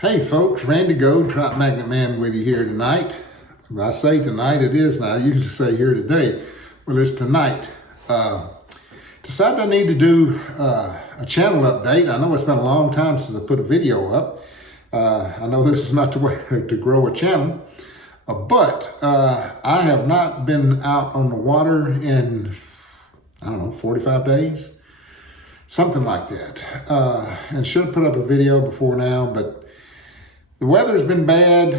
Hey folks, Randy Gold, Trout Magnet Man with you here tonight. When I say tonight, it is now. I usually say here today. Well, it's tonight. Decided I need to do a channel update. I know it's been a long time since I put a video up. I know this is not the way to grow a channel, but I have not been out on the water in, 45 days. Something like that. And should have put up a video before now, but the weather's been bad,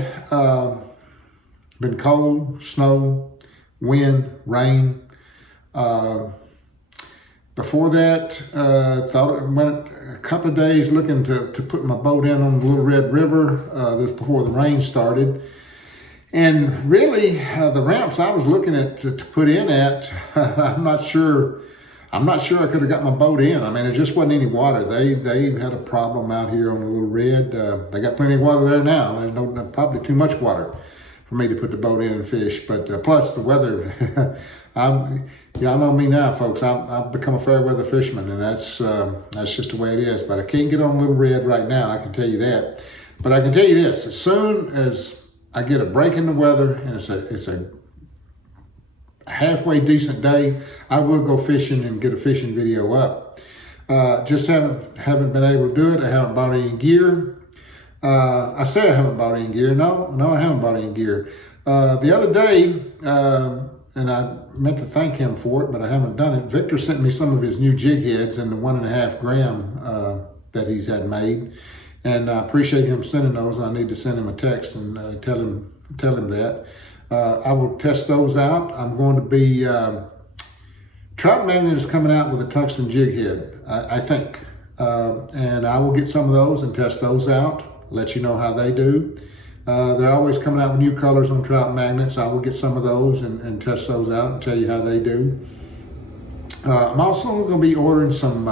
been cold, snow, wind, rain. Before that, thought it went a couple of days looking to put my boat in on the Little Red River, this before the rain started. And really, the ramps I was looking at to put in at, I'm not sure I could have got my boat in. I mean, there just wasn't any water. They had a problem out here on the Little Red. They got plenty of water there now. There's probably too much water for me to put the boat in and fish. But plus the weather, y'all know me now, folks. I've become a fair weather fisherman, and that's just the way it is. But I can't get on Little Red right now. I can tell you that. But I can tell you this: as soon as I get a break in the weather and it's a halfway decent day, I will go fishing and get a fishing video up. Just haven't been able to do it. I haven't bought any gear. I say I haven't bought any gear. No, I haven't bought any gear. The other day, and I meant to thank him for it, but I haven't done it. Victor sent me some of his new jig heads in the 1.5 gram that he's had made, and I appreciate him sending those. And I need to send him a text and tell him that. I will test those out. I'm going to be, Trout Magnet is coming out with a tungsten jig head, I think. And I will get some of those and test those out, let you know how they do. They're always coming out with new colors on Trout Magnets. I will get some of those and test those out and tell you how they do. I'm also going to be ordering some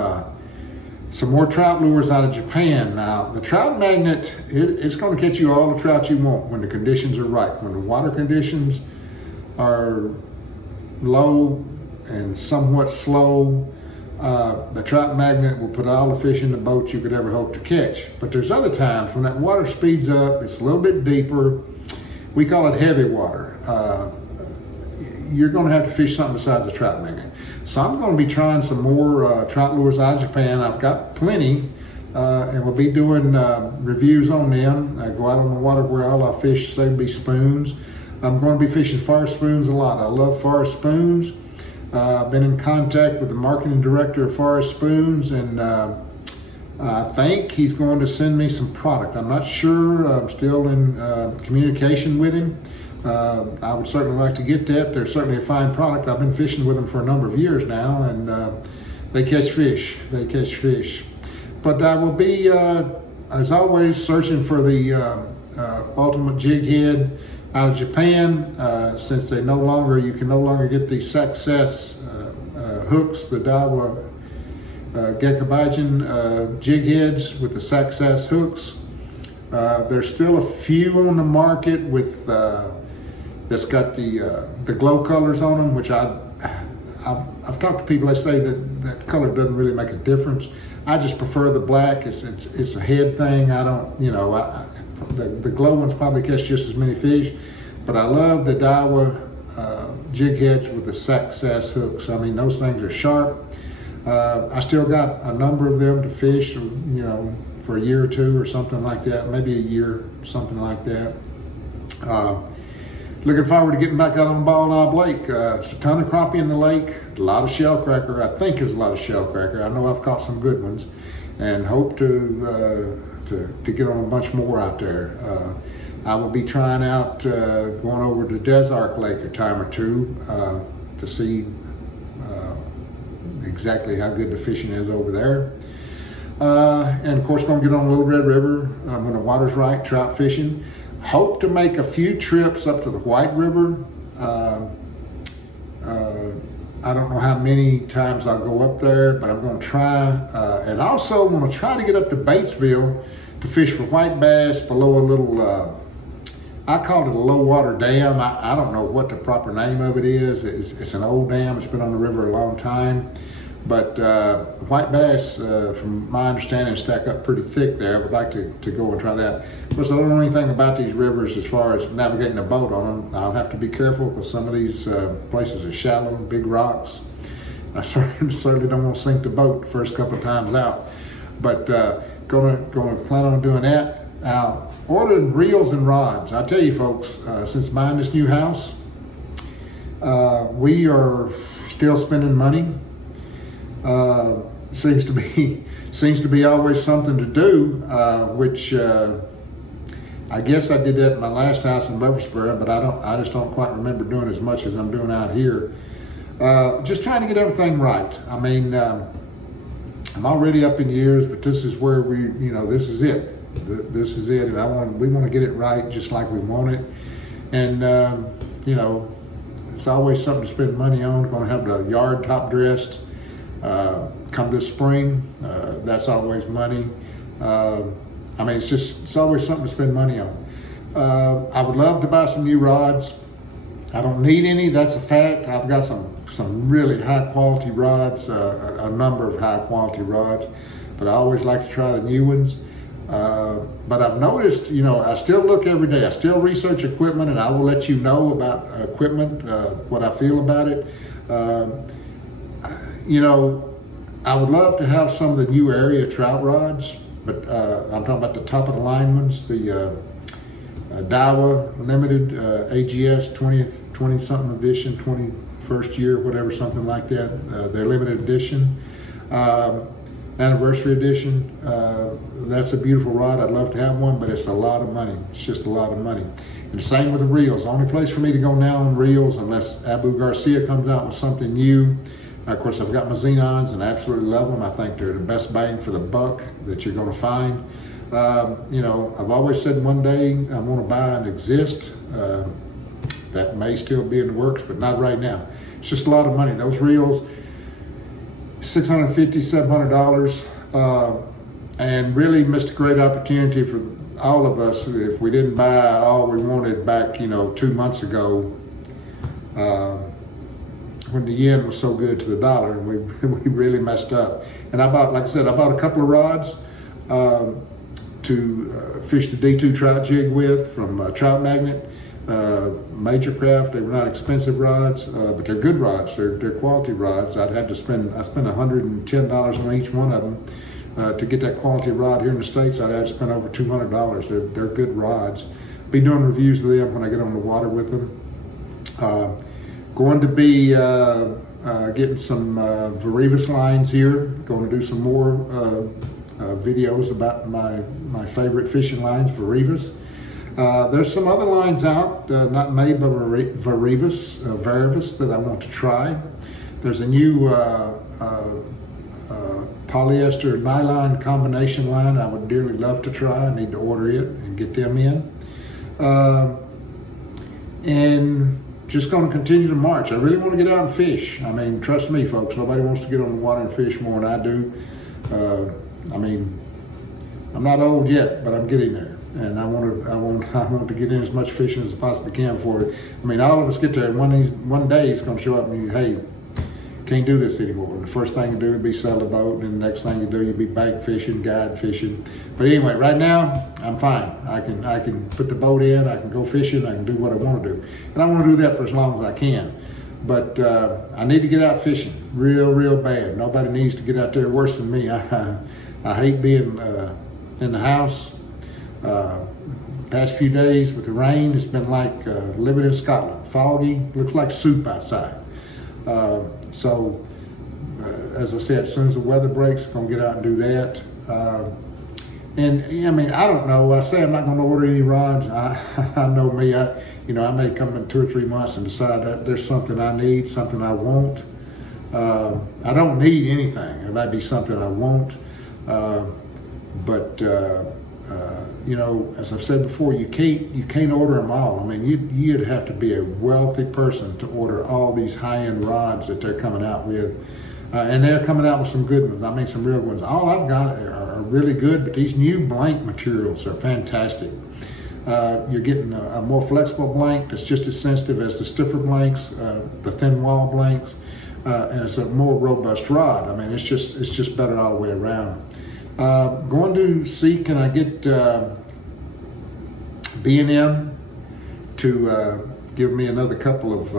more trout lures out of Japan. Now, the Trout Magnet, it's going to catch you all the trout you want when the conditions are right. When the water conditions are low and somewhat slow, the Trout Magnet will put all the fish in the boat you could ever hope to catch. But there's other times when that water speeds up, it's a little bit deeper. We call it heavy water. You're going to have to fish something besides the Trout Magnet. So I'm going to be trying some more trout lures out of Japan. I've got plenty, and we'll be doing reviews on them. I go out on the water where all our fish say be spoons. I'm going to be fishing forest spoons a lot. I love forest spoons. I've been in contact with the marketing director of Forest Spoons, and I think he's going to send me some product. I'm not sure. I'm still in communication with him. I would certainly like to get that. They're certainly a fine product. I've been fishing with them for a number of years now, and they catch fish. But I will be, as always, searching for the ultimate jig head out of Japan, since you can no longer get the Success hooks, the Daiwa Gekabajin jig heads with the Success hooks. There's still a few on the market with that's got the glow colors on them, which I've talked to people that say that color doesn't really make a difference. I just prefer the black. It's a head thing. I don't, the glow ones probably catch just as many fish, but I love the Daiwa jig heads with the Success hooks. I mean, those things are sharp. I still got a number of them to fish, for a year or two or something like that, maybe a year, something like that. Looking forward to getting back out on Bald Knob Lake. It's a ton of crappie in the lake, a lot of shellcracker. I think there's a lot of shellcracker. I know I've caught some good ones, and hope to get on a bunch more out there. I will be trying out going over to Desark Lake a time or two to see exactly how good the fishing is over there. And of course, going to get on Little Red River when the water's right, trout fishing. Hope to make a few trips up to the White River. I don't know how many times I'll go up there, but I'm going to try. And also, I'm going to try to get up to Batesville to fish for white bass below a little, I call it a low water dam. I don't know what the proper name of it is. It's an old dam. It's been on the river a long time. But white bass, from my understanding, stack up pretty thick there. I would like to go and try that. Of course, I don't know anything about these rivers as far as navigating a boat on them. I'll have to be careful because some of these places are shallow, big rocks. I certainly don't want to sink the boat the first couple of times out. But gonna plan on doing that. Now, ordering reels and rods. I tell you folks, since buying this new house, we are still spending money. Seems to be always something to do, which I guess I did that in my last house in Murfreesboro, but I just don't quite remember doing as much as I'm doing out here. Just trying to get everything right. I mean, I'm already up in years, but this is where this is it. This is it, and we want to get it right just like we want it. And it's always something to spend money on. Going to have the yard top dressed. Come this spring, that's always money. I mean, it's always something to spend money on. I would love to buy some new rods. I don't need any, that's a fact. I've got some really high quality rods, a number of high quality rods, but I always like to try the new ones. But I've noticed, I still look every day. I still research equipment, and I will let you know about equipment, what I feel about it. I would love to have some of the new area trout rods, but I'm talking about the top of the line ones, the Iv'e Limited AGS 20 something edition, 21st year, whatever, something like that. Their limited edition, anniversary edition. That's a beautiful rod. I'd love to have one, but it's a lot of money. It's just a lot of money. And the same with the reels. The only place for me to go now on reels, unless Abu Garcia comes out with something new. Of course, I've got my Xenons and I absolutely love them. I think they're the best bang for the buck that you're going to find. I've always said one day I want to buy an Exist. That may still be in the works, but not right now. It's just a lot of money. Those reels, $650, $700, and really missed a great opportunity for all of us if we didn't buy all we wanted back, 2 months ago. When the yen was so good to the dollar, and we really messed up. And I bought a couple of rods to fish the D2 trout jig with from Trout Magnet, Major Craft. They were not expensive rods, but they're good rods. They're quality rods. I spent $110 on each one of them to get that quality rod here in the States. I'd have to spend over $200. They're good rods. Be doing reviews of them when I get on the water with them. Going to be getting some Varivas lines here. Going to do some more videos about my favorite fishing lines, Varivas. There's some other lines out, not made by Varivas, that I want to try. There's a new polyester nylon combination line I would dearly love to try. I need to order it and get them in. And just going to continue to march. I really want to get out and fish. I mean, trust me, folks, nobody wants to get on the water and fish more than I do. I'm not old yet, but I'm getting there. And I want to get in as much fishing as I possibly can for it. I mean, all of us get there, and one day it's going to show up and you, hey, can't do this anymore. And the first thing you do would be sell the boat, and the next thing you do, you'd be bank fishing, guide fishing. But anyway, right now, I'm fine. I can put the boat in, I can go fishing, I can do what I want to do. And I want to do that for as long as I can. But I need to get out fishing real bad. Nobody needs to get out there worse than me. I hate being in the house. Past few days with the rain, it's been like living in Scotland. Foggy, looks like soup outside. So, as I said, as soon as the weather breaks, I'm going to get out and do that. And I mean, I don't know. I say I'm not going to order any rods. I know me. I may come in 2 or 3 months and decide that there's something I need, something I want. I don't need anything. It might be something I want. But as I've said before, you can't order them all. I mean, you'd have to be a wealthy person to order all these high-end rods that they're coming out with, and they're coming out with some good ones. I mean, some real ones. All I've got are really good, but these new blank materials are fantastic. You're getting a more flexible blank that's just as sensitive as the stiffer blanks, the thin wall blanks. and it's a more robust rod. I mean, it's just better all the way around. Going to see, can I get B&M to give me another couple of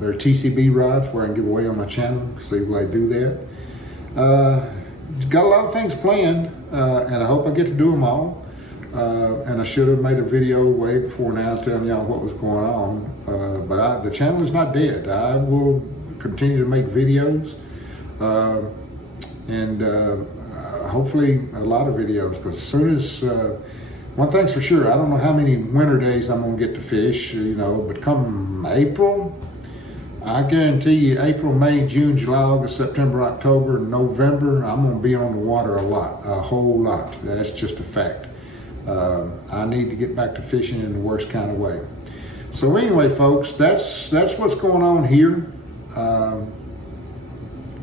their TCB rods where I can give away on my channel. See will I do that. Got a lot of things planned, and I hope I get to do them all. And I should have made a video way before now telling y'all what was going on. But the channel is not dead. I will continue to make videos, and hopefully a lot of videos, because as soon as, one thing's for sure, I don't know how many winter days I'm gonna get to fish, you know, but come April, I guarantee you April, May, June, July, August, September, October, November, I'm gonna be on the water a whole lot. That's just a fact. I need to get back to fishing in the worst kind of way. So anyway, folks, that's what's going on here.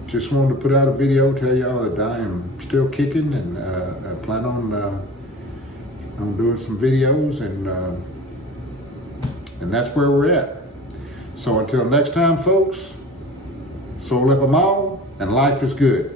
Just wanted to put out a video, tell y'all that I am still kicking, and I plan on doing some videos, and that's where we're at. So until next time, folks, so live 'em all, and life is good.